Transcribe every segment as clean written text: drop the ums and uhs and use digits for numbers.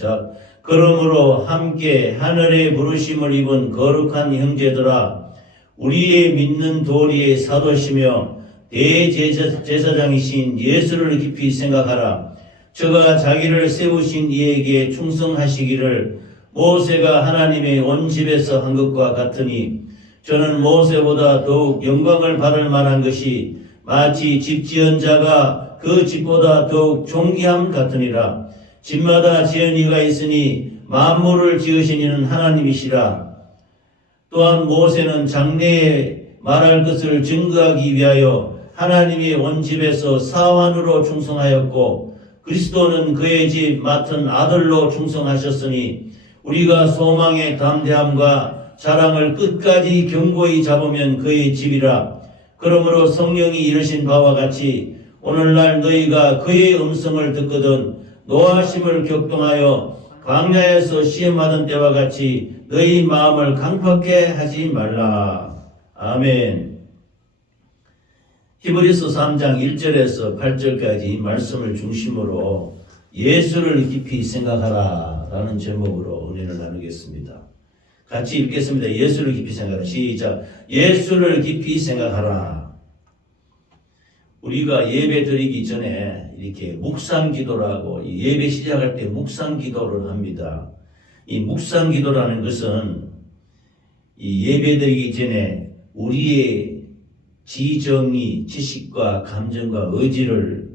시작. 그러므로 함께 하늘의 부르심을 입은 거룩한 형제들아, 우리의 믿는 도리의 사도시며 대제사장이신 예수를 깊이 생각하라. 저가 자기를 세우신 이에게 충성하시기를 모세가 하나님의 온 집에서 한 것과 같으니, 저는 모세보다 더욱 영광을 받을 만한 것이 마치 집 지은 자가 그 집보다 더욱 존귀함 같으니라. 집마다 지은 이가 있으니 만물을 지으신 이는 하나님이시라. 또한 모세는 장래에 말할 것을 증거하기 위하여 하나님의 온 집에서 사환으로 충성하였고, 그리스도는 그의 집 맡은 아들로 충성하셨으니, 우리가 소망의 담대함과 자랑을 끝까지 견고히 잡으면 그의 집이라. 그러므로 성령이 이르신 바와 같이 오늘날 너희가 그의 음성을 듣거든 노하심을 격동하여 광야에서 시험하던 때와 같이 너희 마음을 강팍해 하지 말라. 아멘. 히브리서 3장 1절에서 8절까지 이 말씀을 중심으로 예수를 깊이 생각하라 라는 제목으로 은혜를 나누겠습니다. 같이 읽겠습니다. 예수를 깊이 생각하라. 시작. 예수를 깊이 생각하라. 우리가 예배 드리기 전에 이렇게 묵상 기도라고, 예배 시작할 때 묵상 기도를 합니다. 이 묵상 기도라는 것은 이 예배 드리기 전에 우리의 지정의, 지식과 감정과 의지를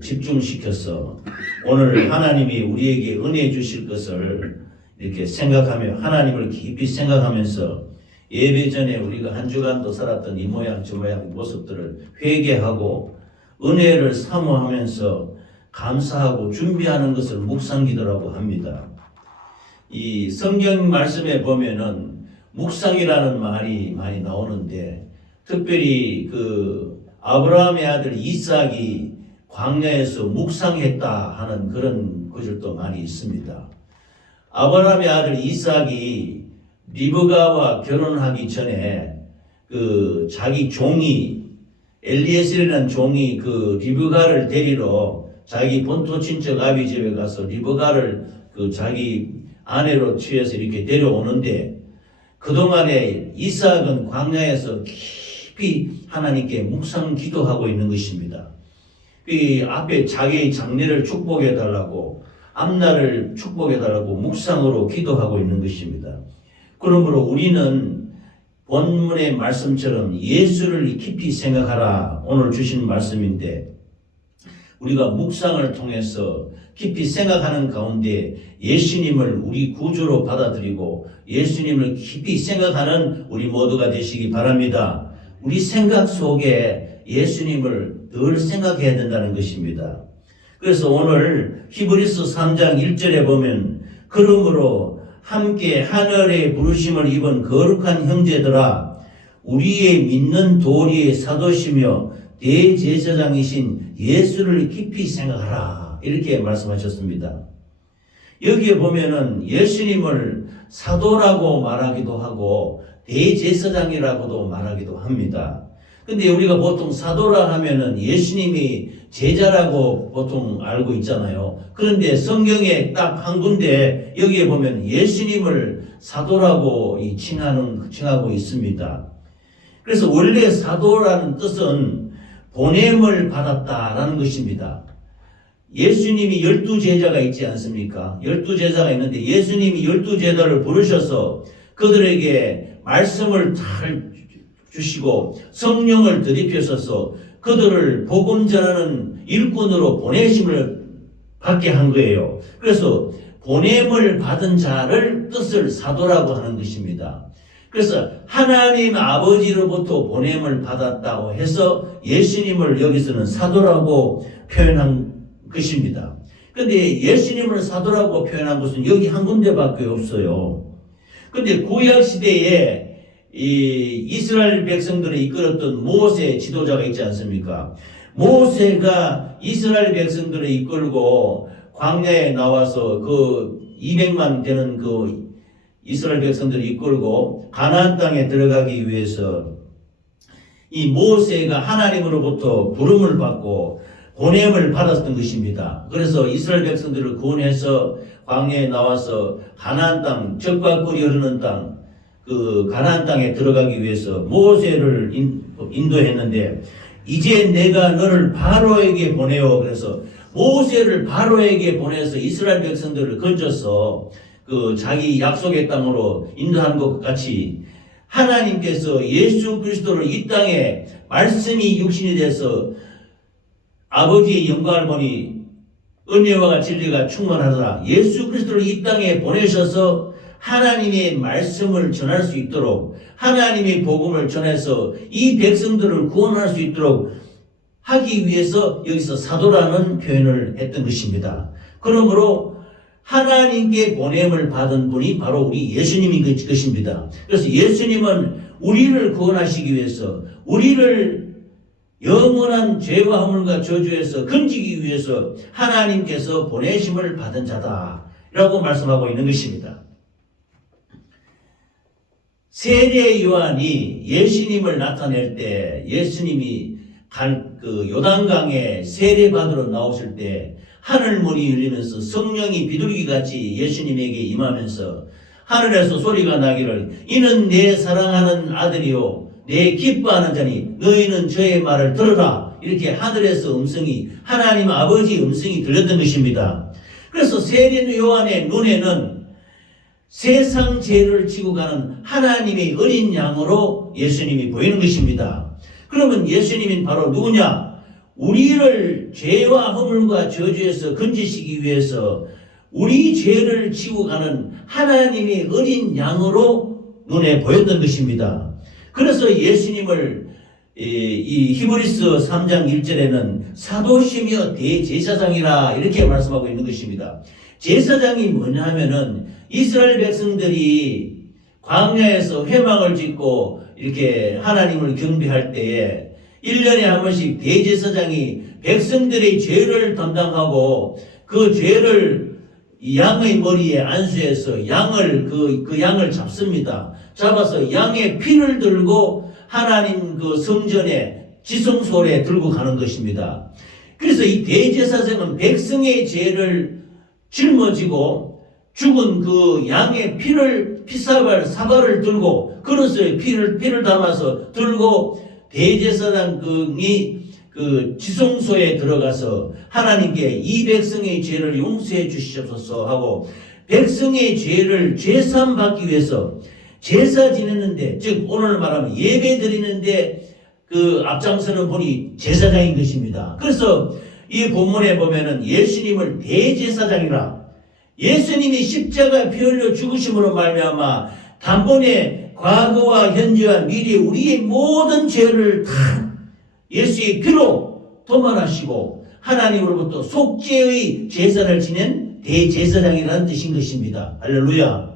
집중시켜서 오늘 하나님이 우리에게 은혜 주실 것을 이렇게 생각하며 하나님을 깊이 생각하면서 예배 전에 우리가 한 주간도 살았던 이 모양 저 모양 모습들을 회개하고 은혜를 사모하면서 감사하고 준비하는 것을 묵상기도라고 합니다. 이 성경 말씀에 보면은 묵상이라는 말이 많이 나오는데, 특별히 그 아브라함의 아들 이삭이 광야에서 묵상했다 하는 그런 구절도 많이 있습니다. 아브라함의 아들 이삭이 리브가와 결혼하기 전에 그 자기 종이 엘리에셀이라는 종이 그 리브가를 데리러 자기 본토 친척 아비 집에 가서 리브가를 그 자기 아내로 취해서 이렇게 데려오는데, 그동안에 이삭은 광야에서 깊이 하나님께 묵상 기도하고 있는 것입니다. 그 앞에 자기의 장래를 축복해 달라고, 앞날을 축복해 달라고 묵상으로 기도하고 있는 것입니다. 그러므로 우리는 본문의 말씀처럼 예수를 깊이 생각하라 오늘 주신 말씀인데, 우리가 묵상을 통해서 깊이 생각하는 가운데 예수님을 우리 구주로 받아들이고 예수님을 깊이 생각하는 우리 모두가 되시기 바랍니다. 우리 생각 속에 예수님을 늘 생각해야 된다는 것입니다. 그래서 오늘 히브리서 3장 1절에 보면, 그러므로 함께 하늘의 부르심을 입은 거룩한 형제들아, 우리의 믿는 도리의 사도시며 대제사장이신 예수를 깊이 생각하라, 이렇게 말씀하셨습니다. 여기에 보면은 예수님을 사도라고 말하기도 하고 대제사장이라고도 말하기도 합니다. 근데 우리가 보통 사도라 하면은 예수님이 제자라고 보통 알고 있잖아요. 그런데 성경에 딱 한 군데 여기에 보면 예수님을 사도라고 칭하고 있습니다. 그래서 원래 사도라는 뜻은 보냄을 받았다라는 것입니다. 예수님이 12제자가 있지 않습니까? 12제자가 있는데 예수님이 12제자를 부르셔서 그들에게 말씀을 잘 주시고 성령을 들이펴셔서 그들을 복음 전하는 일꾼으로 보내심을 받게 한 거예요. 그래서 보냄을 받은 자를 뜻을 사도라고 하는 것입니다. 그래서 하나님 아버지로부터 보냄을 받았다고 해서 예수님을 여기서는 사도라고 표현한 것입니다. 그런데 예수님을 사도라고 표현한 것은 여기 한 군데밖에 없어요. 그런데 구약 시대에 이 이스라엘 백성들을 이끌었던 모세 지도자가 있지 않습니까? 모세가 이스라엘 백성들을 이끌고 광야에 나와서 그 200만 되는 그 이스라엘 백성들을 이끌고 가나안 땅에 들어가기 위해서 이 모세가 하나님으로부터 부름을 받고 보냄을 받았던 것입니다. 그래서 이스라엘 백성들을 구원해서 광야에 나와서 가나안 땅, 젖과 꿀이 흐르는 땅, 그 가나안 땅에 들어가기 위해서 모세를 인도했는데 이제 내가 너를 바로에게 보내어. 그래서 모세를 바로에게 보내서 이스라엘 백성들을 건져서 그 자기 약속의 땅으로 인도한 것 같이 하나님께서 예수 그리스도를 이 땅에 말씀이 육신이 돼서 아버지의 영광을 보니 은혜와 진리가 충만하더라. 예수 그리스도를 이 땅에 보내셔서 하나님의 말씀을 전할 수 있도록, 하나님의 복음을 전해서 이 백성들을 구원할 수 있도록 하기 위해서 여기서 사도라는 표현을 했던 것입니다. 그러므로 하나님께 보냄을 받은 분이 바로 우리 예수님인 것입니다. 그래서 예수님은 우리를 구원하시기 위해서, 우리를 영원한 죄와 허물과 저주에서 건지기 위해서 하나님께서 보내심을 받은 자다라고 말씀하고 있는 것입니다. 세례 요한이 예수님을 나타낼 때, 예수님이 그 요단강에 세례 받으러 나오실 때 하늘문이 열리면서 성령이 비둘기같이 예수님에게 임하면서 하늘에서 소리가 나기를 이는 내 사랑하는 아들이요 내 기뻐하는 자니 너희는 저의 말을 들으라. 이렇게 하늘에서 음성이, 하나님 아버지의 음성이 들렸던 것입니다. 그래서 세례 요한의 눈에는 세상 죄를 지고 가는 하나님의 어린 양으로 예수님이 보이는 것입니다. 그러면 예수님은 바로 누구냐? 우리를 죄와 허물과 저주에서 건지시기 위해서 우리 죄를 지고 가는 하나님의 어린 양으로 눈에 보였던 것입니다. 그래서 예수님을 이 히브리서 3장 1절에는 사도시며 대제사장이라 이렇게 말씀하고 있는 것입니다. 제사장이 뭐냐 하면은 이스라엘 백성들이 광야에서 회막을 짓고 이렇게 하나님을 경배할 때에 1년에 한 번씩 대제사장이 백성들의 죄를 담당하고 그 죄를 양의 머리에 안수해서 양을 그 양을 잡습니다. 잡아서 양의 피를 들고 하나님 그 성전에 지성소에 들고 가는 것입니다. 그래서 이 대제사장은 백성의 죄를 짊어지고 죽은 그 양의 사발을 들고 그릇에 피를 담아서 들고 대제사장이 그 지성소에 들어가서 하나님께 이 백성의 죄를 용서해 주시옵소서 하고 백성의 죄를 죄사함 받기 위해서 제사 지냈는데, 즉 오늘 말하면 예배 드리는데 그 앞장서는 분이 제사장인 것입니다. 그래서 이 본문에 보면은 예수님을 대제사장이라, 예수님이 십자가 피 흘려 죽으심으로 말미암아 단번에 과거와 현재와 미래 우리의 모든 죄를 다 예수의 피로 도말하시고 하나님으로부터 속죄의 제사를 지낸 대제사장이라는 뜻인 것입니다. 할렐루야.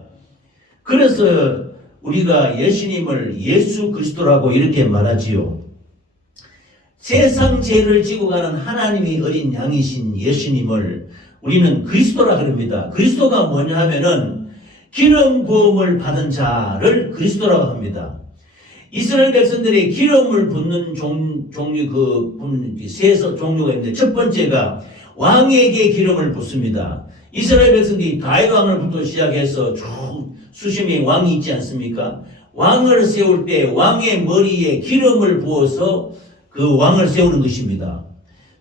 그래서 우리가 예수님을 예수 그리스도라고 이렇게 말하지요. 세상 죄를 지고 가는 하나님의 어린 양이신 예수님을 우리는 그리스도라 그럽니다. 그리스도가 뭐냐 하면은 기름 부음을 받은 자를 그리스도라고 합니다. 이스라엘 백성들이 기름을 붓는 종류 세 종류가 있는데 첫 번째가 왕에게 기름을 붓습니다. 이스라엘 백성들이 다윗 왕을부터 시작해서 쭉 수십명의 왕이 있지 않습니까? 왕을 세울 때 왕의 머리에 기름을 부어서 그 왕을 세우는 것입니다.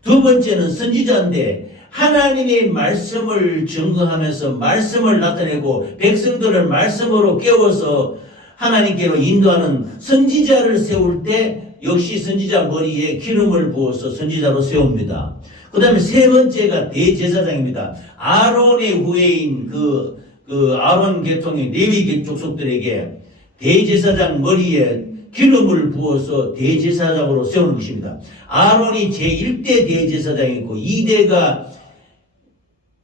두 번째는 선지자인데 하나님의 말씀을 증거하면서 말씀을 나타내고 백성들을 말씀으로 깨워서 하나님께로 인도하는 선지자를 세울 때 역시 선지자 머리에 기름을 부어서 선지자로 세웁니다. 그 다음에 세 번째가 대제사장입니다. 아론의 후예인 그 아론 계통의 레위 족속들에게 대제사장 머리에 기름을 부어서 대제사장으로 세우는 것입니다. 아론이 제1대 대제사장이고 2대가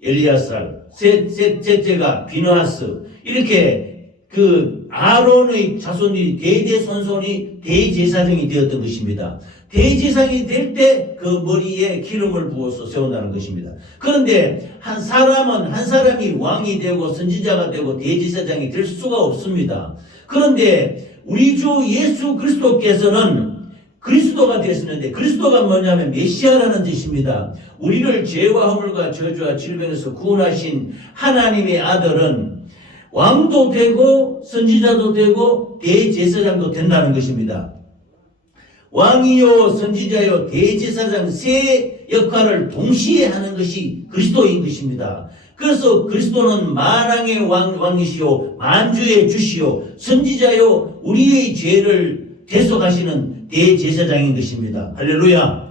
엘리야살, 셋째가 비느하스, 이렇게 그 아론의 자손이 대대손손이 대제사장이 되었던 것입니다. 대제사장이 될 때 그 머리에 기름을 부어서 세운다는 것입니다. 그런데 한 사람이 왕이 되고 선지자가 되고 대제사장이 될 수가 없습니다. 그런데 우리 주 예수 그리스도께서는 그리스도가 되었는데, 그리스도가 뭐냐면 메시아라는 뜻입니다. 우리를 죄와 허물과 저주와 질병에서 구원하신 하나님의 아들은 왕도 되고 선지자도 되고 대제사장도 된다는 것입니다. 왕이요 선지자요 대제사장 세 역할을 동시에 하는 것이 그리스도인 것입니다. 그래서 그리스도는 만왕의 왕이시요 만주의 주시요 선지자요 우리의 죄를 대속하시는 대제사장인 것입니다. 할렐루야.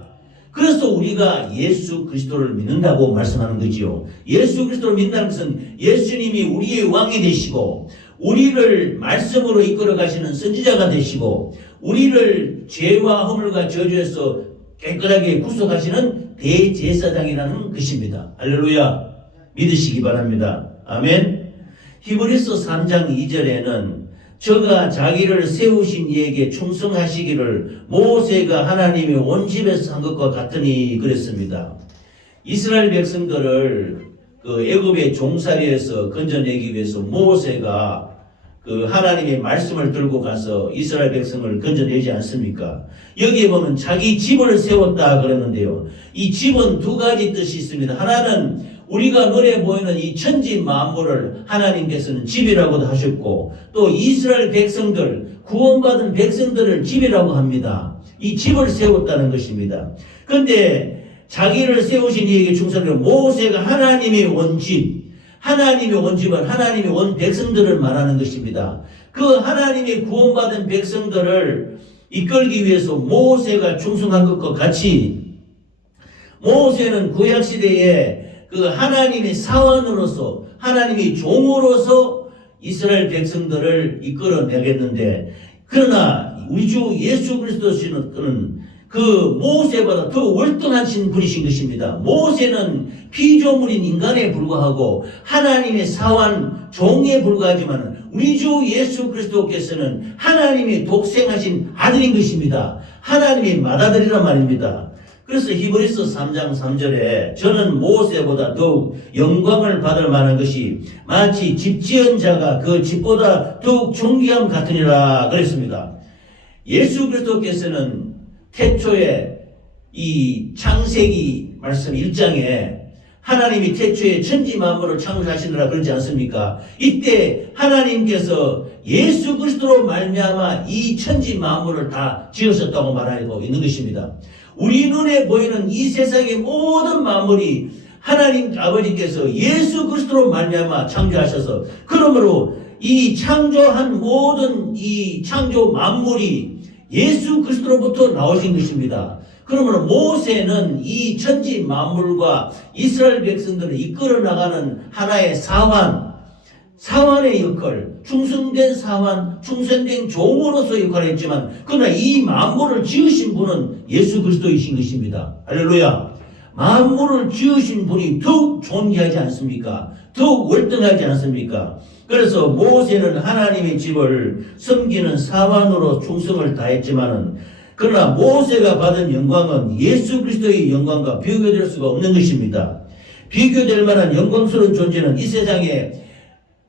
그래서 우리가 예수 그리스도를 믿는다고 말씀하는 거지요. 예수 그리스도를 믿는다는 것은 예수님이 우리의 왕이 되시고 우리를 말씀으로 이끌어 가시는 선지자가 되시고 우리를 죄와 허물과 저주에서 깨끗하게 구속하시는 대제사장이라는 것입니다. 할렐루야. 믿으시기 바랍니다. 아멘. 히브리서 3장 2절에는 저가 자기를 세우신 이에게 충성하시기를 모세가 하나님의 온 집에서 한 것과 같으니 그랬습니다. 이스라엘 백성들을 그 애굽의 종살이에서 건져내기 위해서 모세가 그 하나님의 말씀을 들고 가서 이스라엘 백성을 건져내지 않습니까? 여기에 보면 자기 집을 세웠다 그랬는데요. 이 집은 두 가지 뜻이 있습니다. 하나는 우리가 눈에 보이는 이 천지 만물을 하나님께서는 집이라고도 하셨고 또 이스라엘 백성들, 구원받은 백성들을 집이라고 합니다. 이 집을 세웠다는 것입니다. 그런데 자기를 세우신 이에게 충성하기를 모세가 하나님의 온 집, 하나님의 온 집은 하나님의 온 백성들을 말하는 것입니다. 그 하나님의 구원받은 백성들을 이끌기 위해서 모세가 충성한 것과 같이 모세는 구약시대에 그 하나님의 사원으로서 하나님의 종으로서 이스라엘 백성들을 이끌어내겠는데 그러나 우리 주 예수 그리스도는 그 모세보다 더 월등하신 분이신 것입니다. 모세는 피조물인 인간에 불과하고 하나님의 사원 종에 불과하지만 우리 주 예수 그리스도께서는 하나님의 독생하신 아들인 것입니다. 하나님의 맏아들이란 말입니다. 그래서 히브리서 3장 3절에 저는 모세보다 더욱 영광을 받을 만한 것이 마치 집 지은 자가 그 집보다 더욱 존귀함 같으니라 그랬습니다. 예수 그리스도께서는 태초에 이 창세기 말씀 1장에 하나님이 태초에 천지 만물을 창조하시느라 그러지 않습니까? 이때 하나님께서 예수 그리스도로 말미암아 이 천지 만물을 다 지으셨다고 말하고 있는 것입니다. 우리 눈에 보이는 이 세상의 모든 만물이 하나님 아버지께서 예수 그리스도로 말미암아 창조하셔서 그러므로 이 창조한 모든 이 창조 만물이 예수 그리스도로부터 나오신 것입니다. 그러므로 모세는 이 천지 만물과 이스라엘 백성들을 이끌어 나가는 하나의 사환의 역할, 충성된 사환, 충성된 종으로서 역할을 했지만 그러나 이 만물을 지으신 분은 예수 그리스도이신 것입니다. 할렐루야. 만물을 지으신 분이 더욱 존귀하지 않습니까? 더욱 월등하지 않습니까? 그래서 모세는 하나님의 집을 섬기는 사환으로 충성을 다했지만은 그러나 모세가 받은 영광은 예수 그리스도의 영광과 비교될 수가 없는 것입니다. 비교될 만한 영광스러운 존재는 이 세상에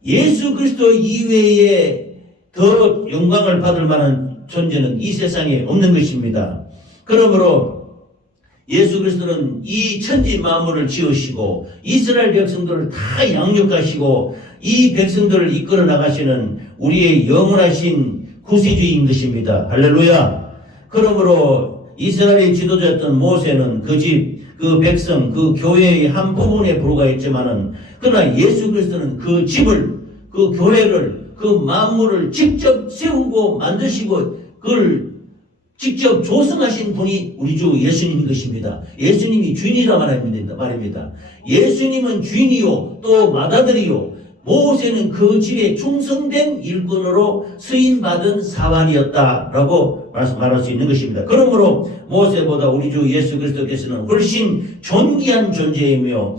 예수 그리스도 이외에 더 영광을 받을 만한 존재는 이 세상에 없는 것입니다. 그러므로 예수 그리스도는 이 천지 만물을 지으시고 이스라엘 백성들을 다 양육하시고 이 백성들을 이끌어 나가시는 우리의 영원하신 구세주인 것입니다. 할렐루야. 그러므로 이스라엘의 지도자였던 모세는 그 집, 그 백성, 그 교회의 한 부분에 불과했지만은 그러나 예수 그리스도는 그 집을, 그 교회를, 그 만물을 직접 세우고 만드시고 그걸 직접 조성하신 분이 우리 주 예수님인 것입니다. 예수님이 주인이라 말입니다. 예수님은 주인이요 또 맏아들이요 모세는 그 집에 충성된 일꾼으로 쓰임받은 사환이었다라고 말할 수 있는 것입니다. 그러므로 모세보다 우리 주 예수 그리스도께서는 훨씬 존귀한 존재이며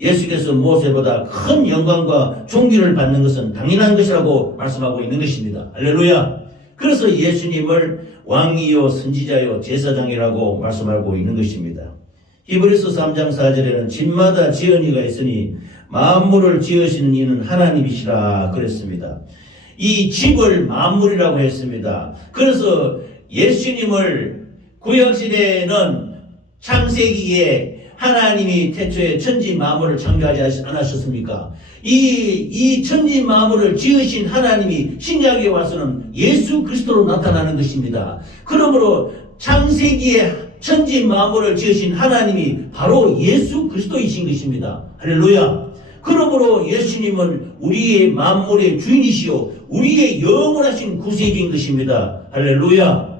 예수께서 모세보다 큰 영광과 존귀를 받는 것은 당연한 것이라고 말씀하고 있는 것입니다. 할렐루야. 그래서 예수님을 왕이요 선지자요 제사장이라고 말씀하고 있는 것입니다. 히브리서 3장 4절에는 집마다 지은 이가 있으니 만물을 지으시는 이는 하나님이시라 그랬습니다. 이 집을 만물이라고 했습니다. 그래서 예수님을 구약시대에는 창세기에 하나님이 태초에 천지 만물을 창조하지 않으셨습니까? 이 천지 만물을 지으신 하나님이 신약에 와서는 예수 그리스도로 나타나는 것입니다. 그러므로 창세기에 천지 만물을 지으신 하나님이 바로 예수 그리스도이신 것입니다. 할렐루야. 그러므로 예수님은 우리의 만물의 주인이시요 우리의 영원하신 구세주인 것입니다. 할렐루야.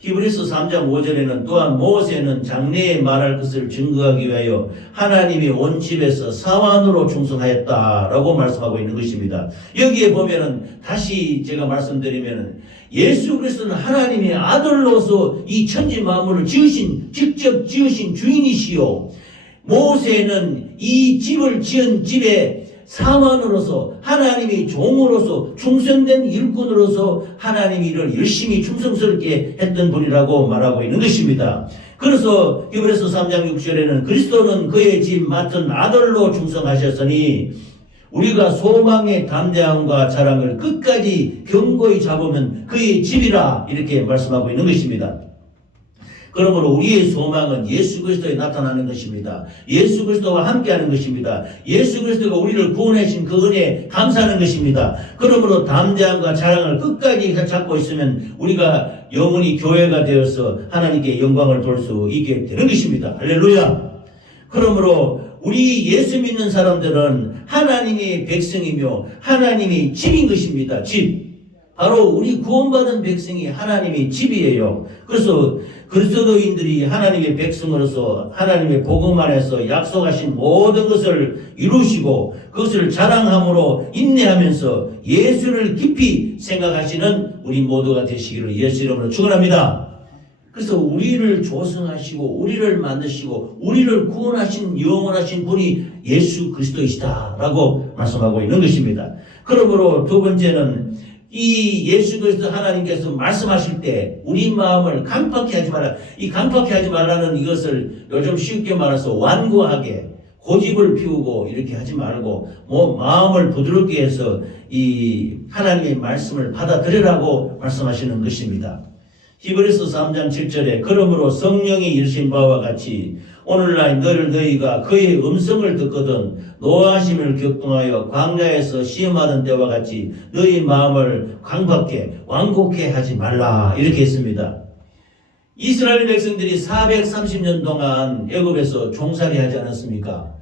히브리서 3장 5절에는 또한 모세는 장래에 말할 것을 증거하기 위하여 하나님의 온 집에서 사환으로 충성하였다라고 말씀하고 있는 것입니다. 여기에 보면은 다시 제가 말씀드리면은 예수 그리스도는 하나님의 아들로서 이 천지 만물을 직접 지으신 주인이시요 모세는 이 집을 지은 집의 사원으로서 하나님의 종으로서 충성된 일꾼으로서 하나님의 일을 열심히 충성스럽게 했던 분이라고 말하고 있는 것입니다. 그래서 히브리서 3장 6절에는 그리스도는 그의 집 맡은 아들로 충성하셨으니 우리가 소망의 담대함과 자랑을 끝까지 견고히 잡으면 그의 집이라 이렇게 말씀하고 있는 것입니다. 그러므로 우리의 소망은 예수 그리스도에 나타나는 것입니다. 예수 그리스도와 함께하는 것입니다. 예수 그리스도가 우리를 구원하신 그 은혜에 감사하는 것입니다. 그러므로 담대함과 자랑을 끝까지 잡고 있으면 우리가 영원히 교회가 되어서 하나님께 영광을 돌 수 있게 되는 것입니다. 할렐루야. 그러므로 우리 예수 믿는 사람들은 하나님의 백성이며 하나님의 집인 것입니다. 집. 바로 우리 구원받은 백성이 하나님의 집이에요. 그래서 그리스도인들이 하나님의 백성으로서 하나님의 복음 안에서 약속하신 모든 것을 이루시고 그것을 자랑함으로 인내하면서 예수를 깊이 생각하시는 우리 모두가 되시기를 예수 이름으로 축원합니다. 그래서 우리를 조성하시고 우리를 만드시고 우리를 구원하신 영원하신 분이 예수 그리스도이시다라고 말씀하고 있는 것입니다. 그러므로 두 번째는 이 예수 그리스도 하나님께서 말씀하실 때 우리 마음을 강팍히 하지 말라. 이 강팍히 하지 말라는 이것을 요즘 쉽게 말해서 완고하게 고집을 피우고 이렇게 하지 말고 마음을 부드럽게 해서 이 하나님의 말씀을 받아들이라고 말씀하시는 것입니다. 히브리서 3장 7절에 그러므로 성령이 이르신 바와 같이 오늘날 너희가 그의 음성을 듣거든 노하심을 격동하여 광야에서 시험하던 때와 같이 너희 마음을 강박해 완곡해 하지 말라 이렇게 했습니다. 이스라엘 백성들이 430년 동안 애굽에서 종살이 하지 않았습니까?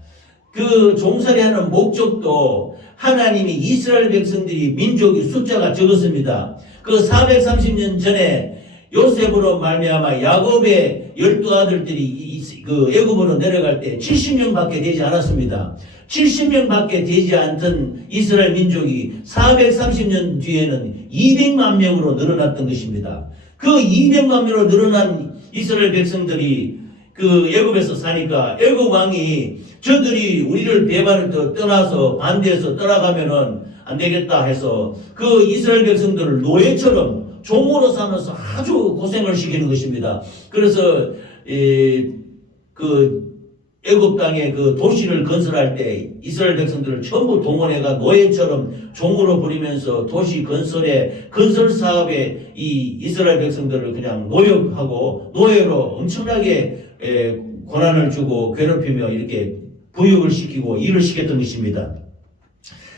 그 종살이하는 목적도 하나님이 이스라엘 백성들이 민족이 숫자가 적었습니다. 그 430년 전에 요셉으로 말미암아 야곱의 12아들들이 그 애굽으로 내려갈 때 70명밖에 되지 않았습니다. 70명밖에 되지 않던 이스라엘 민족이 430년 뒤에는 200만 명으로 늘어났던 것입니다. 그 200만 명으로 늘어난 이스라엘 백성들이 그 애굽에서 사니까 애굽 왕이 저들이 우리를 배반을 떠나서 반대해서 떠나가면은 안 되겠다 해서 그 이스라엘 백성들을 노예처럼 종으로 삼아서 아주 고생을 시키는 것입니다. 그래서 그 애굽 땅에 그 도시를 건설할 때 이스라엘 백성들을 전부 동원해가 노예처럼 종으로 부리면서 도시 건설 사업에 이 이스라엘 백성들을 그냥 노역하고 노예로 엄청나게 고난을 주고 괴롭히며 이렇게 부역을 시키고 일을 시켰던 것입니다.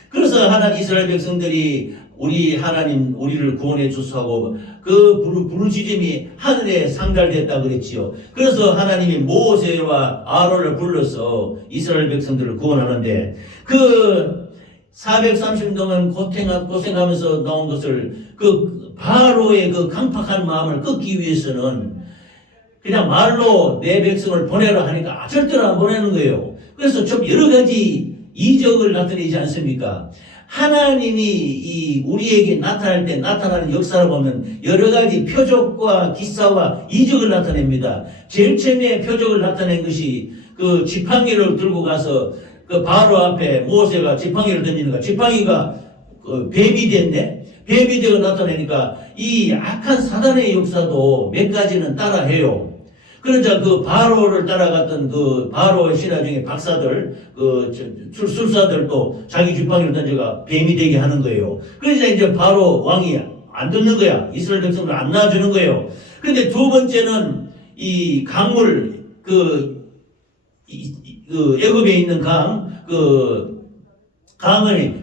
그래서 이스라엘 백성들이 우리 하나님 우리를 구원해 주소하고 그 부르짖음이 하늘에 상달됐다 그랬지요. 그래서 하나님이 모세와 아론을 불러서 이스라엘 백성들을 구원하는데 그 430년 동안 고생하면서 나온 것을 그 바로의 그 강팍한 마음을 꺾기 위해서는 그냥 말로 내 백성을 보내라 하니까 절대로 안 보내는 거예요. 그래서 좀 여러 가지 이적을 나타내지 않습니까? 하나님이 우리에게 나타날 때 나타나는 역사를 보면 여러 가지 표적과 기사와 이적을 나타냅니다. 제일 처음에 표적을 나타낸 것이 그 지팡이를 들고 가서 그 바로 앞에 모세가 지팡이를 던지니까 지팡이가 뱀이 됐네. 뱀이 되고 나타내니까 이 악한 사단의 역사도 몇 가지는 따라해요. 그러자 그 바로를 따라갔던 그 바로의 신하 중에 박사들, 술사들도 자기 지팡이를 던져가 뱀이 되게 하는 거예요. 그러자 이제 바로 왕이 안 듣는 거야. 이스라엘 백성들 안 낳아주는 거예요. 그런데 두 번째는 이 강물, 애굽에 있는 강을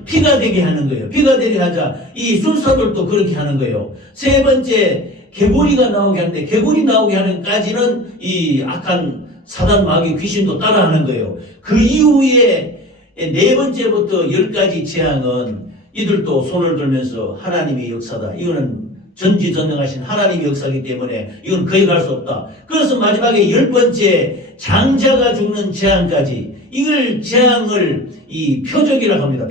피가 되게 하는 거예요. 피가 되게 하자. 이 순서들도 그렇게 하는 거예요. 세 번째, 개구리가 나오게 하는데, 개구리 나오게 하는 까지는 이 악한 사단 마귀 귀신도 따라하는 거예요. 그 이후에 네 번째부터 10가지 재앙은 이들도 손을 들면서 하나님의 역사다. 이거는 전지전능하신 하나님의 역사이기 때문에 이건 거역할 수 없다. 그래서 마지막에 10번째 장자가 죽는 재앙까지, 이걸 재앙을 이 표적이라고 합니다.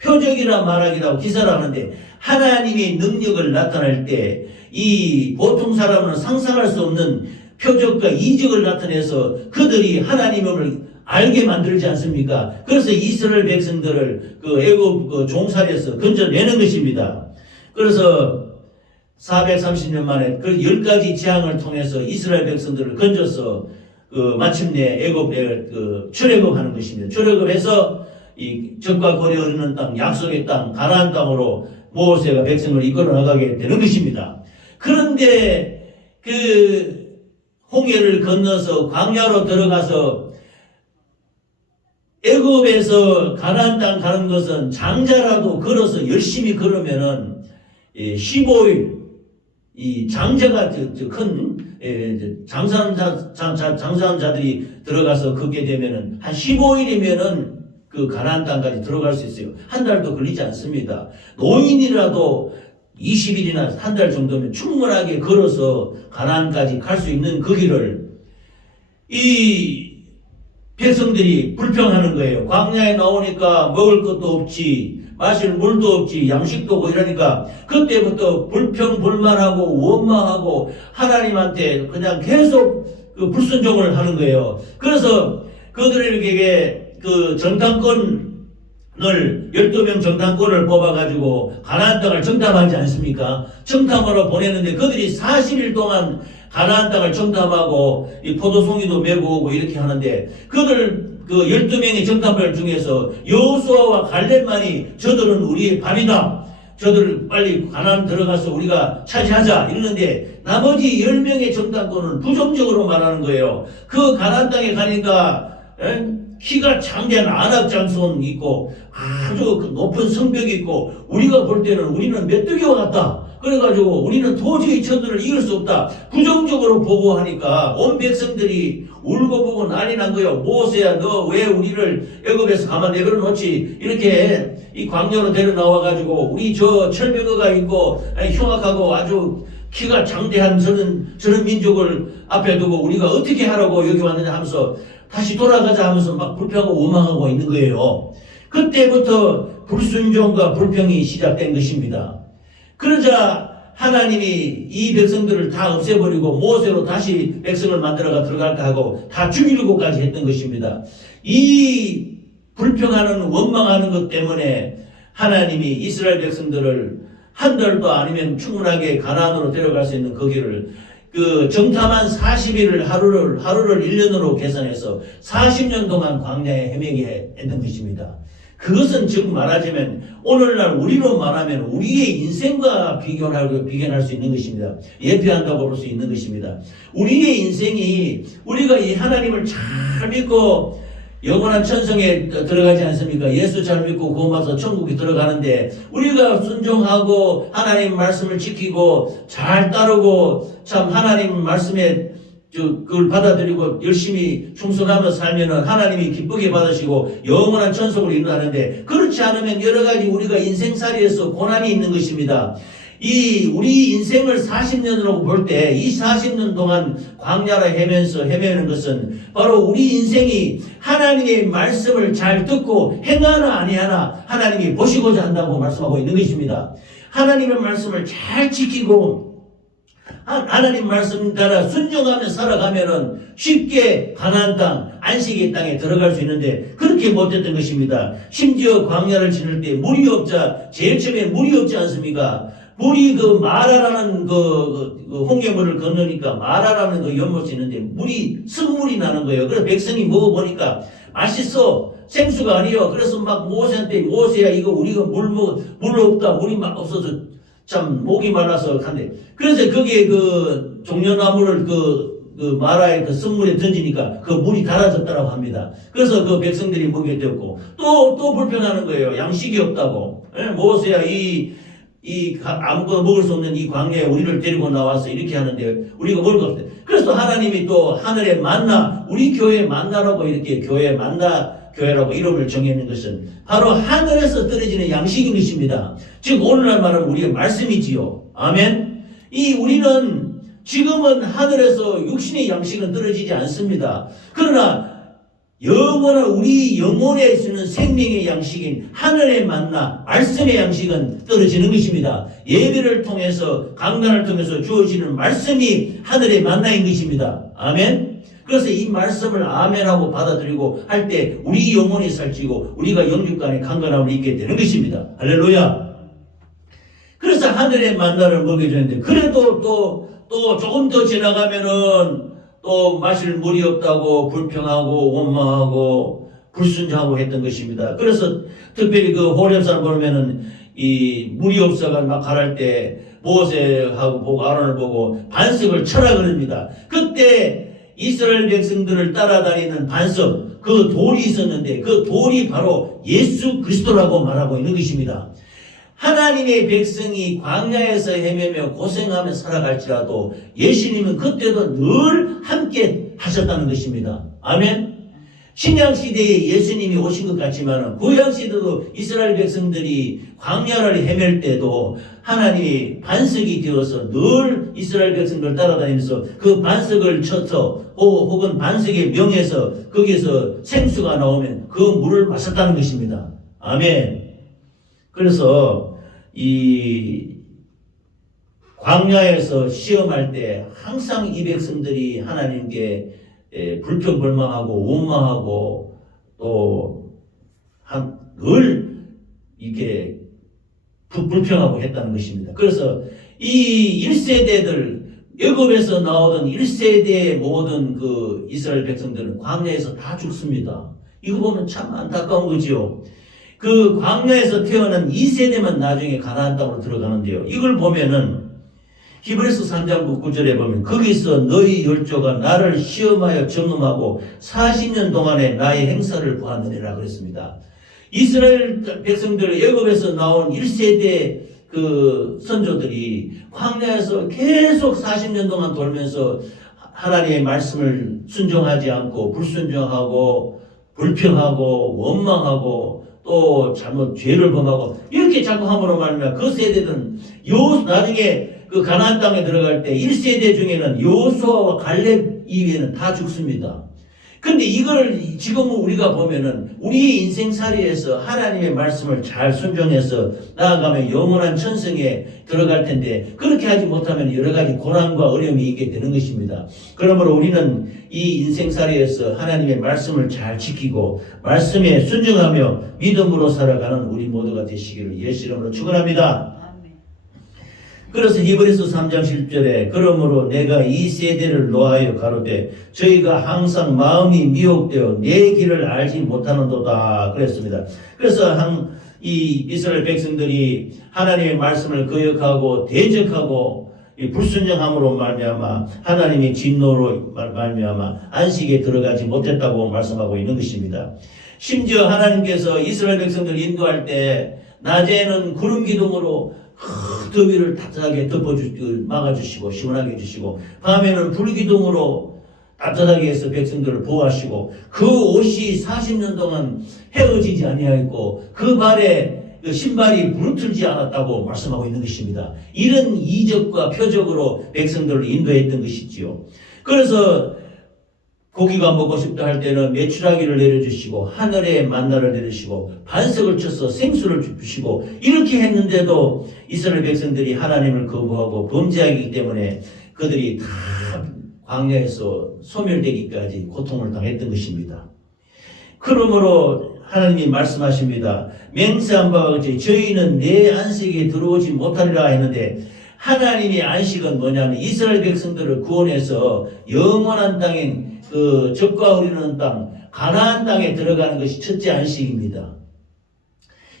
표적이라 말하기도 하고 기사를 하는데, 하나님의 능력을 나타낼 때 이 보통 사람은 상상할 수 없는 표적과 이적을 나타내서 그들이 하나님을 알게 만들지 않습니까? 그래서 이스라엘 백성들을 애굽 종살이에서 건져내는 것입니다. 그래서 430년 만에 그 10가지 재앙을 통해서 이스라엘 백성들을 건져서 마침내 애굽에 출애굽하는 것입니다. 출애굽해서 이 적과 골이 흐르는 땅, 약속의 땅, 가나안 땅으로 모세가 백성을 이끌어 나가게 되는 것입니다. 그런데 홍해를 건너서 광야로 들어가서 애굽에서 가나안 땅 가는 것은 장자라도 걸어서 열심히 걸으면은 15일 이 장자가 큰 장사하는 자들이 들어가서 걷게 되면은 한 15일이면은 그 가나안 땅까지 들어갈 수 있어요. 한 달도 걸리지 않습니다. 노인이라도 20일이나 한 달 정도면 충분하게 걸어서 가나안까지 갈 수 있는 그 길을 이 백성들이 불평하는 거예요. 광야에 나오니까 먹을 것도 없지, 마실 물도 없지, 양식도 없고 이러니까 그때부터 불평불만하고 원망하고 하나님한테 그냥 계속 불순종을 하는 거예요. 그래서 그들에게 정탐권을 12명 정탐권을 뽑아가지고 가나안 땅을 정탐하지 않습니까? 정탐하러 보내는데 그들이 40일 동안 가나안 땅을 정탐하고 이 포도송이도 메고 오고 이렇게 하는데, 그들 12명의 정탐벌 중에서 여호수아와 갈렙만이 저들은 우리의 밥이다, 저들을 빨리 가나안 들어가서 우리가 차지하자 이러는데, 나머지 10명의 정탐권은 부정적으로 말하는 거예요. 그 가나안 땅에 가니까 키가 장대한 안악장손 있고 아주 높은 성벽이 있고, 우리가 볼 때는 우리는 메뚜기와 같다. 그래가지고 우리는 도저히 저들을 이길 수 없다. 부정적으로 보고하니까 온 백성들이 울고 보고 난리 난 거예요. 모세야, 너 왜 우리를 애굽에서 가만 내버려 놓지? 이렇게 이 광야로 데려 나와가지고 우리 저 철벽어가 있고 흉악하고 아주 키가 장대한 저런 민족을 앞에 두고 우리가 어떻게 하라고 여기 왔느냐 하면서 다시 돌아가자 하면서 막 불평하고 원망하고 있는 거예요. 그때부터 불순종과 불평이 시작된 것입니다. 그러자 하나님이 이 백성들을 다 없애버리고 모세로 다시 백성을 만들어가 들어갈까 하고 다 죽이려고까지 했던 것입니다. 이 불평하는 원망하는 것 때문에 하나님이 이스라엘 백성들을 한 달도 아니면 충분하게 가나안으로 데려갈 수 있는 거기를 정탐한 40일을 하루를 1년으로 계산해서 40년 동안 광야에 헤매게 했던 것입니다. 그것은 즉 말하자면 오늘날 우리로 말하면 우리의 인생과 비견할 수 있는 것입니다. 예표한다고 볼 수 있는 것입니다. 우리의 인생이 우리가 이 하나님을 잘 믿고 영원한 천성에 들어가지 않습니까? 예수 잘 믿고 구원 받아서 천국에 들어가는데, 우리가 순종하고 하나님 말씀을 지키고 잘 따르고 참 하나님 말씀에 그걸 받아들이고 열심히 충성하며 살면은 하나님이 기쁘게 받으시고 영원한 천국을 인도하는데, 그렇지 않으면 여러 가지 우리가 인생살이에서 고난이 있는 것입니다. 우리 인생을 40년으로 볼 때 이 40년 동안 광야를 헤매는 것은 바로 우리 인생이 하나님의 말씀을 잘 듣고 행하나 아니하나 하나님이 보시고자 한다고 말씀하고 있는 것입니다. 하나님의 말씀을 잘 지키고 하나님 말씀 따라 순종하며 살아가면은 쉽게 가나안 땅, 안식의 땅에 들어갈 수 있는데 그렇게 못했던 것입니다. 심지어 광야를 지날 때 물이 없자, 제일 처음에 물이 없지 않습니까? 물이 마라라는 홍해물을 건너니까 마라라는 연못이 있는데 물이 쓴물이 나는 거예요. 그래서 백성이 먹어보니까 맛있어. 생수가 아니에요. 그래서 막 모세한테, 모세야 이거 우리가 물 없다. 물이 막 없어서 참 목이 말라서 간대. 그래서 거기에 그 종려나무를 그 마라의 그 선물에 던지니까 그 물이 달아졌다고 합니다. 그래서 그 백성들이 먹게 되었고 또 불평하는 거예요. 양식이 없다고. 모세야 아무거나 먹을 수 없는 이 광야에 우리를 데리고 나와서 이렇게 하는데 우리가 먹을 거 없대. 그래서 하나님이 또 하늘의 만나, 우리 교회 만나라고 이렇게 교회 만나 교회라고 이름을 정해놓은 것은 바로 하늘에서 떨어지는 양식인 것입니다. 즉 오늘날 말하면 우리의 말씀이지요. 아멘. 우리는 지금은 하늘에서 육신의 양식은 떨어지지 않습니다. 그러나 영원한 우리 영혼에 있는 생명의 양식인 하늘의 만나 말씀의 양식은 떨어지는 것입니다. 예배를 통해서 강단을 통해서 주어지는 말씀이 하늘의 만나인 것입니다. 아멘. 그래서 이 말씀을 아멘하고 받아들이고 할 때 우리 영혼이 살찌고 우리가 영육간의 강건함을 입게 되는 것입니다. 할렐루야. 그래서 하늘의 만나를 먹여주는데 그래도 또 조금 더 지나가면은 또 마실 물이 없다고 불평하고 원망하고 불순종하고 했던 것입니다. 그래서 특별히 그 호렙산 보면은 이 물이 없어가 막 가랄 때 모세하고 보고 아론을 보고 반석을 쳐라 그럽니다. 그때 이스라엘 백성들을 따라다니는 반석, 그 돌이 있었는데 그 돌이 바로 예수 그리스도라고 말하고 있는 것입니다. 하나님의 백성이 광야에서 헤매며 고생하며 살아갈지라도 예수님은 그때도 늘 함께 하셨다는 것입니다. 아멘. 신약시대에 예수님이 오신 것 같지만 구약시대도 이스라엘 백성들이 광야를 헤맬 때도 하나님이 반석이 되어서 늘 이스라엘 백성들을 따라다니면서 그 반석을 쳐서 혹은 반석의 명에서 거기에서 생수가 나오면 그 물을 마셨다는 것입니다. 아멘. 그래서 이 광야에서 시험할 때 항상 이 백성들이 하나님께 불평불만하고 원망하고 또 늘 이렇게 불평하고 했다는 것입니다. 그래서 이 1세대들 애굽에서 나오던 1세대의 모든 그 이스라엘 백성들은 광야에서 다 죽습니다. 이거 보면 참 안타까운 거지요. 그 광야에서 태어난 2세대만 나중에 가나안 땅으로 들어가는데요. 이걸 보면은 히브리서 3장 9절에 보면 거기서 너희 열조가 나를 시험하여 점검하고 40년 동안에 나의 행사를 보았느니라 그랬습니다. 이스라엘 백성들 애굽에서 나온 1세대 그 선조들이 광야에서 계속 40년 동안 돌면서 하나님의 말씀을 순종하지 않고 불순종하고 불평하고 원망하고 또 잘못 죄를 범하고 이렇게 자꾸 함으로 말하면 그 세대들은 나중에 그 가나안 땅에 들어갈 때 1세대 중에는 여호수아와 갈렙 이외에는 다 죽습니다. 근데 이걸 지금 우리가 보면은 우리 인생살이에서 하나님의 말씀을 잘 순종해서 나아가면 영원한 천성에 들어갈 텐데 그렇게 하지 못하면 여러 가지 고난과 어려움이 있게 되는 것입니다. 그러므로 우리는 이 인생살이에서 하나님의 말씀을 잘 지키고 말씀에 순종하며 믿음으로 살아가는 우리 모두가 되시기를 예수 이름으로 축원합니다. 그래서 히브리서 3장 10절에 그러므로 내가 이 세대를 노하여 가로되 저희가 항상 마음이 미혹되어 내 길을 알지 못하는도다 그랬습니다. 그래서 이 이스라엘 백성들이 하나님의 말씀을 거역하고 대적하고 불순종함으로 말미암아 하나님의 진노로 말미암아 안식에 들어가지 못했다고 말씀하고 있는 것입니다. 심지어 하나님께서 이스라엘 백성들을 인도할 때 낮에는 구름 기둥으로 더위를 따뜻하게 막아주시고 시원하게 해주시고 밤에는 불기둥으로 따뜻하게 해서 백성들을 보호하시고 그 옷이 40년 동안 헤어지지 아니하였고 그 발에 신발이 부르틀지 않았다고 말씀하고 있는 것입니다. 이런 이적과 표적으로 백성들을 인도했던 것이지요. 그래서 고기가 먹고 싶다 할 때는 메추라기를 내려주시고 하늘에 만나를 내리시고 반석을 쳐서 생수를 주시고 이렇게 했는데도 이스라엘 백성들이 하나님을 거부하고 범죄하기 때문에 그들이 다 광야에서 소멸되기까지 고통을 당했던 것입니다. 그러므로 하나님이 말씀하십니다. 맹세한 바와 같이 저희는 내 안식에 들어오지 못하리라 했는데 하나님의 안식은 뭐냐면 이스라엘 백성들을 구원해서 영원한 땅인 그 적과 흐리는 땅 가나안 땅에 들어가는 것이 첫째 안식입니다.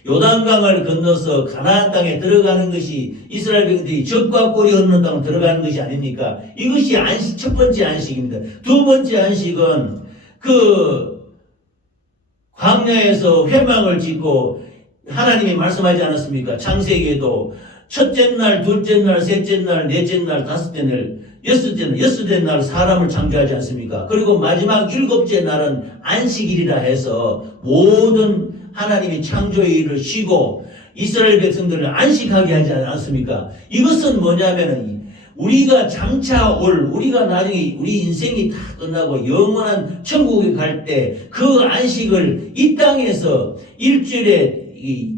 요단강을 건너서 가나안 땅에 들어가는 것이 이스라엘 백성들이 적과 꼴이 없는 땅을 들어가는 것이 아닙니까? 이것이 첫 번째 안식입니다. 두 번째 안식은 광야에서 회막을 짓고 하나님이 말씀하지 않았습니까? 창세기에도 첫째 날, 둘째 날, 셋째 날, 넷째 날, 다섯째 날, 여섯째 날 사람을 창조하지 않습니까? 그리고 마지막 일곱째 날은 안식일이라 해서 모든 하나님이 창조의 일을 쉬고 이스라엘 백성들을 안식하게 하지 않았습니까? 이것은 뭐냐면은 우리가 우리가 나중에 우리 인생이 다 끝나고 영원한 천국에 갈 때 그 안식을 이 땅에서 일주일에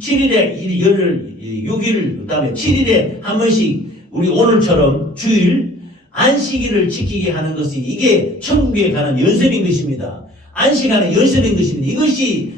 7일에 열흘 6일 그다음에 7일에 한 번씩 우리 오늘처럼 주일 안식일을 지키게 하는 것이 이게 천국에 가는 연습인 것입니다. 안식하는 연습인 것입니다. 이것이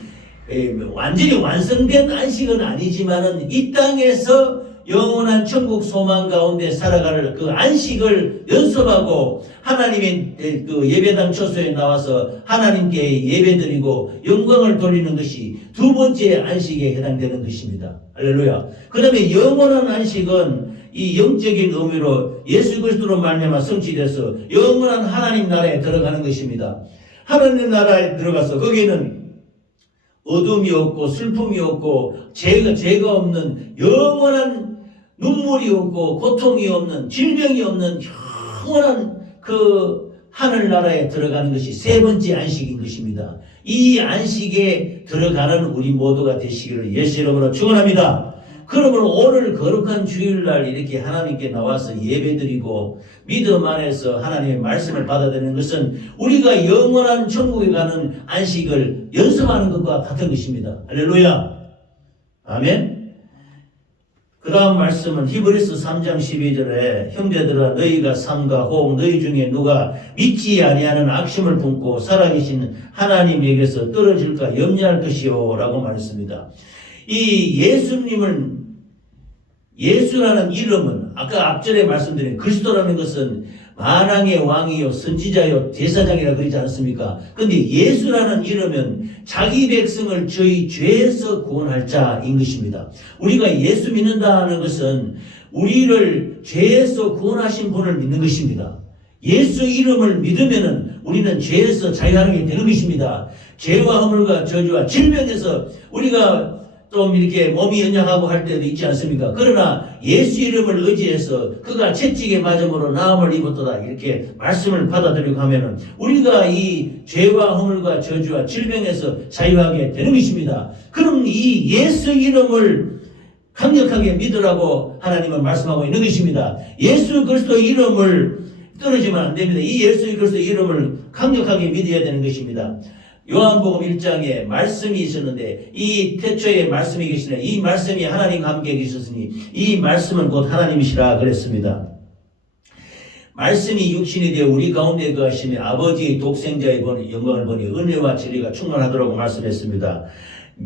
완전히 완성된 안식은 아니지만은 이 땅에서 영원한 천국 소망 가운데 살아가는 그 안식을 연습하고 하나님의 그 예배당 처소에 나와서 하나님께 예배드리고 영광을 돌리는 것이 두 번째 안식에 해당되는 것입니다. 할렐루야. 그 다음에 영원한 안식은 이 영적인 의미로 예수 그리스도로 말미암아 성취돼서 영원한 하나님 나라에 들어가는 것입니다. 하나님 나라에 들어가서 거기는 어둠이 없고 슬픔이 없고 죄가 없는 영원한 눈물이 없고 고통이 없는 질병이 없는 영원한 그 하늘나라에 들어가는 것이 세 번째 안식인 것입니다. 이 안식에 들어가는 우리 모두가 되시기를 예수 이름으로 축원합니다. 그러므로 오늘 거룩한 주일날 이렇게 하나님께 나와서 예배드리고 믿음 안에서 하나님의 말씀을 받아들이는 것은 우리가 영원한 천국에 가는 안식을 연습하는 것과 같은 것입니다. 할렐루야. 아멘. 그 다음 말씀은 히브리서 3장 12절에 형제들아 너희가 삼가 혹 너희 중에 누가 믿지 아니하는 악심을 품고 살아계신 하나님에게서 떨어질까 염려할 것이요 라고 말했습니다. 이 예수라는 이름은 아까 앞전에 말씀드린 그리스도라는 것은 만왕의 왕이요 선지자요 제사장이라 그러지 않습니까? 근데 예수라는 이름은 자기 백성을 저희 죄에서 구원할 자인 것입니다. 우리가 예수 믿는다 하는 것은 우리를 죄에서 구원하신 분을 믿는 것입니다. 예수 이름을 믿으면은 우리는 죄에서 자유하게 되는 것입니다. 죄와 허물과 저주와 질병에서 우리가 좀 이렇게 몸이 연약하고 할 때도 있지 않습니까? 그러나 예수 이름을 의지해서 그가 채찍에 맞음으로 나음을 입었도다 이렇게 말씀을 받아들이고 하면은 우리가 이 죄와 허물과 저주와 질병에서 자유하게 되는 것입니다. 그럼 이 예수 이름을 강력하게 믿으라고 하나님은 말씀하고 있는 것입니다. 예수 그리스도 이름을 떨어지면 안 됩니다. 이 예수 그리스도 이름을 강력하게 믿어야 되는 것입니다. 요한복음 1장에 말씀이 있었는데 이 태초에 말씀이 계시네. 이 말씀이 하나님과 함께 계셨으니 이 말씀은 곧 하나님이시라 그랬습니다. 말씀이 육신이 되어 우리 가운데 거하시며 아버지의 독생자의 영광을 보니 은혜와 진리가 충만하더라고 말씀했습니다.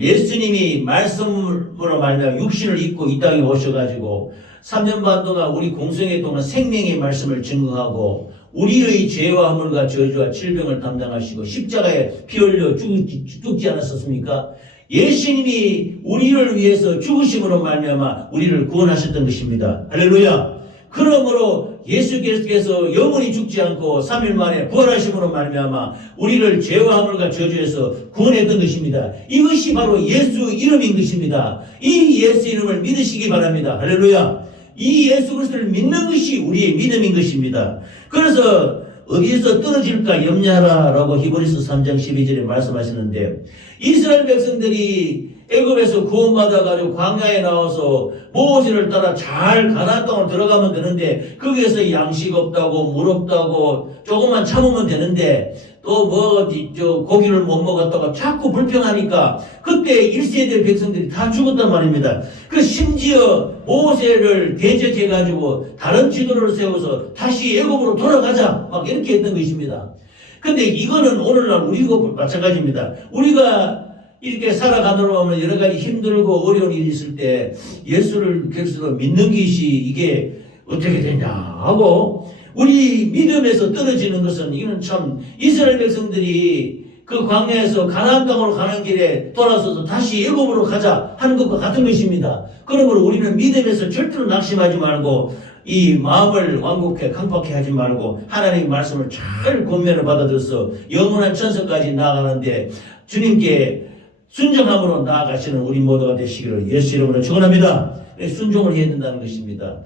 예수님이 말씀으로 말미암아 육신을 입고 이 땅에 오셔가지고 3년 반 동안 우리 공생애 동안 생명의 말씀을 증거하고 우리의 죄와 허물과 저주와 질병을 담당하시고 십자가에 피 흘려 죽지 않았었습니까? 예수님이 우리를 위해서 죽으심으로 말미암아 우리를 구원하셨던 것입니다. 할렐루야. 그러므로 예수께서 영원히 죽지 않고 3일 만에 부활하심으로 말미암아 우리를 죄와 허물과 저주에서 구원했던 것입니다. 이것이 바로 예수 이름인 것입니다. 이 예수 이름을 믿으시기 바랍니다. 할렐루야. 이 예수 그리스도를 믿는 것이 우리의 믿음인 것입니다. 그래서 어디서 떨어질까 염려하라 라고 히브리서 3장 12절에 말씀하시는데 이스라엘 백성들이 애굽에서 구원받아가지고 광야에 나와서 모세를 따라 잘 가나안 땅으로 들어가면 되는데 거기에서 양식 없다고 물 없다고 조금만 참으면 되는데 또 고기를 못 먹었다가 자꾸 불평하니까 그때 1세대 백성들이 다 죽었단 말입니다. 그 심지어 모세를 대적해가지고 다른 지도를 세워서 다시 애굽으로 돌아가자 막 이렇게 했던 것입니다. 근데 이거는 오늘날 우리가 마찬가지입니다. 우리가 이렇게 살아가느라 보면 여러 가지 힘들고 어려운 일이 있을 때 예수를 그리스도 믿는 것이 이게 어떻게 되냐 하고 우리 믿음에서 떨어지는 것은 이건 참 이스라엘 백성들이 그 광야에서 가나안 땅으로 가는 길에 돌아서서 다시 애굽으로 가자 하는 것과 같은 것입니다. 그러므로 우리는 믿음에서 절대로 낙심하지 말고 이 마음을 완곡해 강팍해 하지 말고 하나님의 말씀을 잘 권면을 받아들여서 영원한 천성까지 나아가는데 주님께 순종함으로 나아가시는 우리 모두가 되시기를 예수 이름으로 축원합니다. 순종을 해야 된다는 것입니다.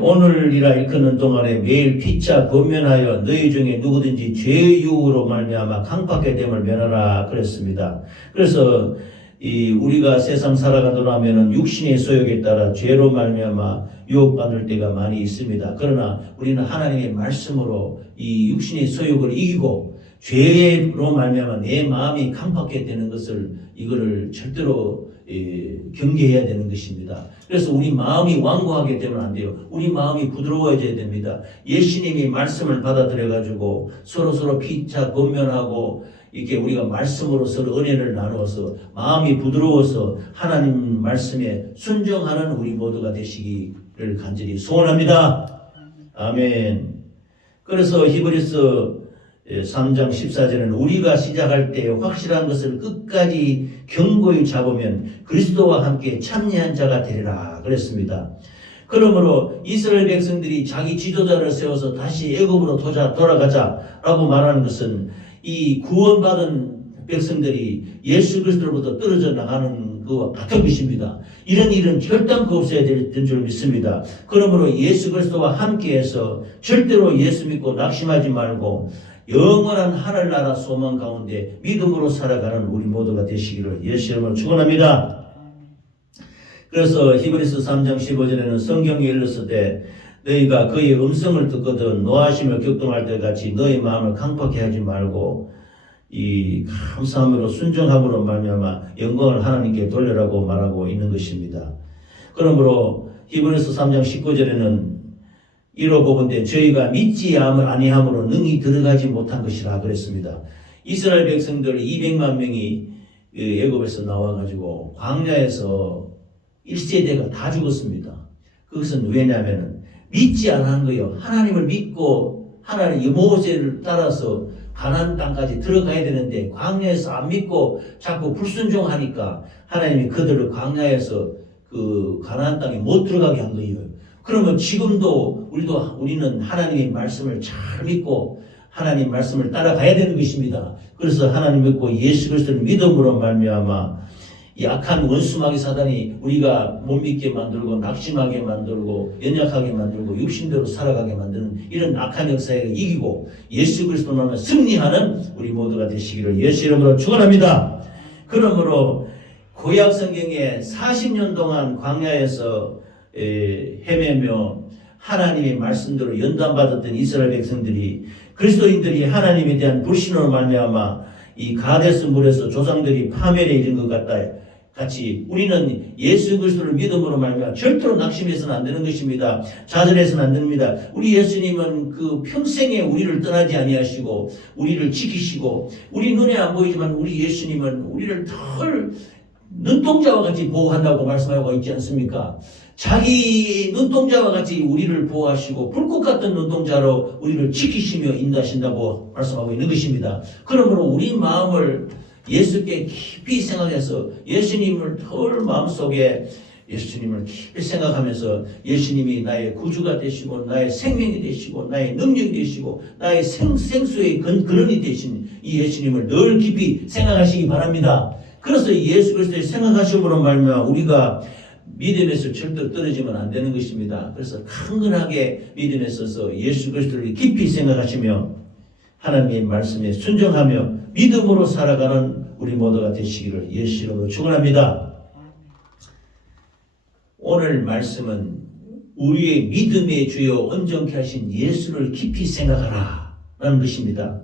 오늘이라 일컫는 동안에 매일 피차 권면하여 너희 중에 누구든지 죄의 유혹으로 말미암아 강팍해 됨을 면하라 그랬습니다. 그래서 우리가 세상 살아가도록 하면은 육신의 소욕에 따라 죄로 말미암아 유혹받을 때가 많이 있습니다. 그러나 우리는 하나님의 말씀으로 이 육신의 소욕을 이기고 죄로 말미암아 내 마음이 강팍해 되는 것을 이거를 절대로 경계해야 되는 것입니다. 그래서 우리 마음이 완고하게 되면 안 돼요. 우리 마음이 부드러워져야 됩니다. 예수님이 말씀을 받아들여 가지고 서로 피차 권면하고 이렇게 우리가 말씀으로 서로 은혜를 나누어서 마음이 부드러워서 하나님 말씀에 순종하는 우리 모두가 되시기를 간절히 소원합니다. 아멘. 그래서 히브리서 3장 14절에는 우리가 시작할 때 확실한 것을 끝까지 견고히 잡으면 그리스도와 함께 참여한 자가 되리라 그랬습니다. 그러므로 이스라엘 백성들이 자기 지도자를 세워서 다시 애굽으로 돌아가자라고 말하는 것은 이 구원받은 백성들이 예수 그리스도로부터 떨어져 나가는 것과 같은 것입니다. 이런 일은 결단코 없어야 될 줄 믿습니다. 그러므로 예수 그리스도와 함께해서 절대로 예수 믿고 낙심하지 말고 영원한 하늘나라 소망 가운데 믿음으로 살아가는 우리 모두가 되시기를 예수 이름으로 축원합니다. 그래서 히브리서 3장 15절에는 성경에 일렀을 너희가 그의 음성을 듣거든 노하심을 격동할 때 같이 너희 마음을 강팍해 하지 말고 이 감사함으로 순종함으로 말미암아 영광을 하나님께 돌려라고 말하고 있는 것입니다. 그러므로 히브리서 3장 19절에는 이로 보건대 저희가 믿지 아니함으로 능히 들어가지 못한 것이라 그랬습니다. 이스라엘 백성들 200만 명이 애굽에서 나와가지고 광야에서 1세대가 다 죽었습니다. 그것은 왜냐하면 믿지 않은 거예요. 하나님을 믿고 하나님 모세를 따라서 가나안 땅까지 들어가야 되는데 광야에서 안 믿고 자꾸 불순종하니까 하나님이 그들을 광야에서 그 가나안 땅에 못 들어가게 한 거예요. 그러면 지금도 우리는 하나님의 말씀을 잘 믿고 하나님 말씀을 따라가야 되는 것입니다. 그래서 하나님 믿고 예수 그리스도를 믿음으로 말미암아 이 악한 원수마귀 사단이 우리가 못 믿게 만들고 낙심하게 만들고 연약하게 만들고 육신대로 살아가게 만드는 이런 악한 역사에 이기고 예수 그리스도로 말미암아 승리하는 우리 모두가 되시기를 예수 이름으로 축원합니다. 그러므로 구약 성경에 40년 동안 광야에서 헤매며 하나님의 말씀대로 연단받았던 이스라엘 백성들이 그리스도인들이 하나님에 대한 불신으로 말미암아 이 가데스 물에서 조상들이 파멸에 이른 것 같이 우리는 예수 그리스도를 믿음으로 말미암아 절대로 낙심해서는 안 되는 것입니다. 좌절해서는 안 됩니다. 우리 예수님은 그 평생에 우리를 떠나지 아니하시고 우리를 지키시고 우리 눈에 안 보이지만 우리 예수님은 우리를 덜 눈동자와 같이 보호한다고 말씀하고 있지 않습니까? 자기 눈동자와 같이 우리를 보호하시고 불꽃 같은 눈동자로 우리를 지키시며 인도하신다고 말씀하고 있는 것입니다. 그러므로 우리 마음을 예수께 깊이 생각해서 예수님을 덜 마음속에 예수님을 깊이 생각하면서 예수님이 나의 구주가 되시고 나의 생명이 되시고 나의 능력이 되시고 나의 생수의 근원이 되신 이 예수님을 늘 깊이 생각하시기 바랍니다. 그래서 예수 그리스도의 생각하심으로 말미암아 우리가 믿음에서 절대로 떨어지면 안 되는 것입니다. 그래서 강건하게 믿음에 서서 예수 그리스도를 깊이 생각하시며 하나님의 말씀에 순종하며 믿음으로 살아가는 우리 모두가 되시기를 예수 이름으로 축원합니다. 오늘 말씀은 우리의 믿음의 주요 온전케 하신 예수를 깊이 생각하라 라는 것입니다.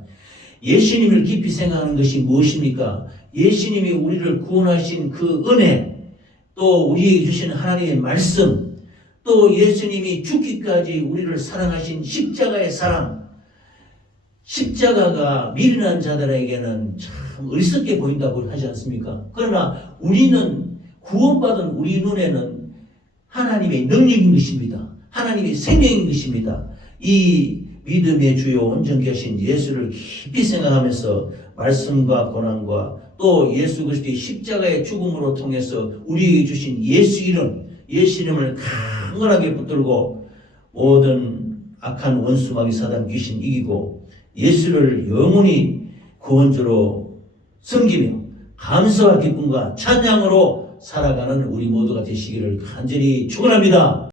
예수님을 깊이 생각하는 것이 무엇입니까? 예수님이 우리를 구원하신 그 은혜, 또 우리에게 주신 하나님의 말씀, 또 예수님이 죽기까지 우리를 사랑하신 십자가의 사랑, 십자가가 미련한 자들에게는 참 어리석게 보인다고 하지 않습니까? 그러나 우리는 구원받은 우리 눈에는 하나님의 능력인 것입니다. 하나님의 생명인 것입니다. 이 믿음의 주요 온전케 하신 예수를 깊이 생각하면서 말씀과 고난과 또 예수 그리스도의 십자가의 죽음으로 통해서 우리에게 주신 예수 이름을 강건하게 붙들고 모든 악한 원수 마귀 사단 귀신 이기고 예수를 영원히 구원주로 섬기며 감사와 기쁨과 찬양으로 살아가는 우리 모두가 되시기를 간절히 축원합니다.